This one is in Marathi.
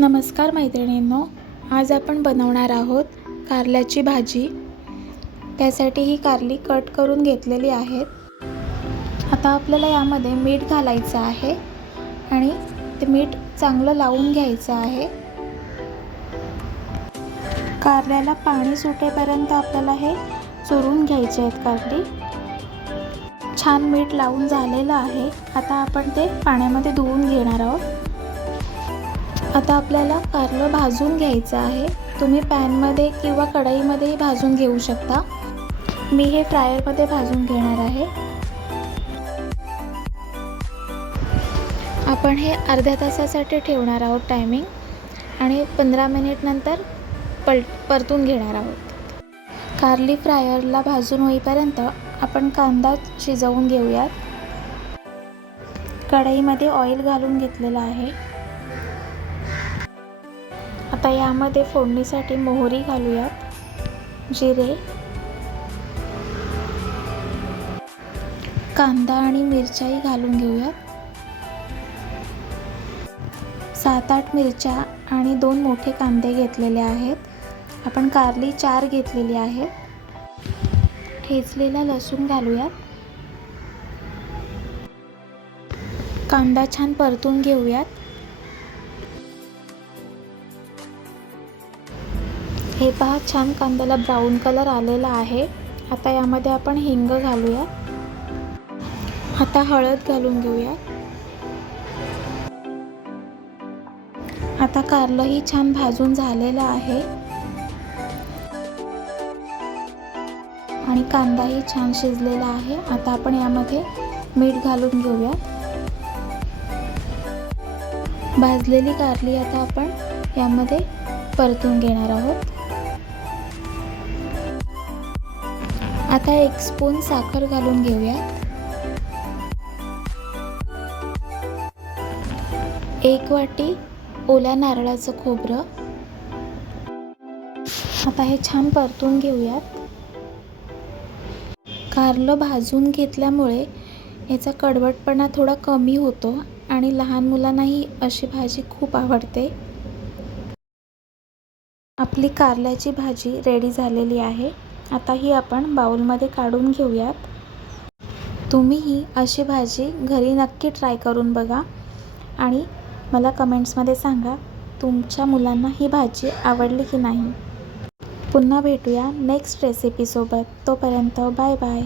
नमस्कार मैत्रिणींनो, आज आपण बनवणार आहोत कारल्याची भाजी। त्यासाठी ही कारली कट करून घेतलेली आहेत। आता आपल्याला यामध्ये मीठ घालायचं आहे आणि ते मीठ चांगलं लावून घ्यायचं आहे। कारल्याला पाणी सुटेपर्यंत आपल्याला हे चुरून घ्यायचे आहेत कारली। छान मीठ लावून झालेलं आहे। आता आपण ते पाण्यामध्ये धुवून घेणार आहोत। आता आपल्याला कारलं भाजून घ्यायचं आहे। तुम्ही पॅनमध्ये किंवा कढईमध्येही भाजून घेऊ शकता। मी हे फ्रायरमध्ये भाजून घेणार आहे। आपण हे अर्ध्या तासासाठी ठेवणार आहोत टायमिंग आणि 15 मिनिट नंतर परतून घेणार आहोत। कारली फ्रायरला भाजून होईपर्यंत आपण कांदा शिजवून घेऊयात। कढईमध्ये ऑइल घालून घेतलेलं आहे। आता यामध्ये फोडणीसाठी मोहरी घालूयात, जिरे, कांदा आणि मिरच्याही घालून घेऊयात। 7-8 मिरच्या आणि 2 मोठे कांदे घेतलेले आहेत। आपण कारली 4 घेतलेली आहे। ठेचलेला लसूण घालूयात। कांदा छान परतून घेऊयात। हे पहा, छान कांद्याला ब्राऊन कलर आलेला आहे। आता यामध्ये आपण हिंग घालूया। आता हळद घालून घेऊया। आता कारलंही छान भाजून झालेलं आहे आणि कांदाही छान शिजलेला आहे। आता आपण यामध्ये मीठ घालून घेऊया। भाजलेली कारली आता आपण यामध्ये परतून घेणार आहोत। आता 1 स्पून साखर घालून घेऊया। 1 वाटी ओल्या नारळाचं खोबरं। आता हे छान परतून घेऊयात। कारलं भाजून घेतल्यामुळे याचा कडवटपणा थोडा कमी होतो आणि लहान मुलांनाही अशी भाजी खूप आवडते। आपली कारल्याची भाजी रेडी झालेली आहे। आता ही आपण बाउलमध्ये काढून घेऊयात। तुम्हीही अशी भाजी घरी नक्की ट्राय करून बघा आणि मला कमेंट्समध्ये सांगा तुमच्या मुलांना ही भाजी आवडली की नाही। पुन्हा भेटूया नेक्स्ट रेसिपीसोबत। तोपर्यंत बाय बाय।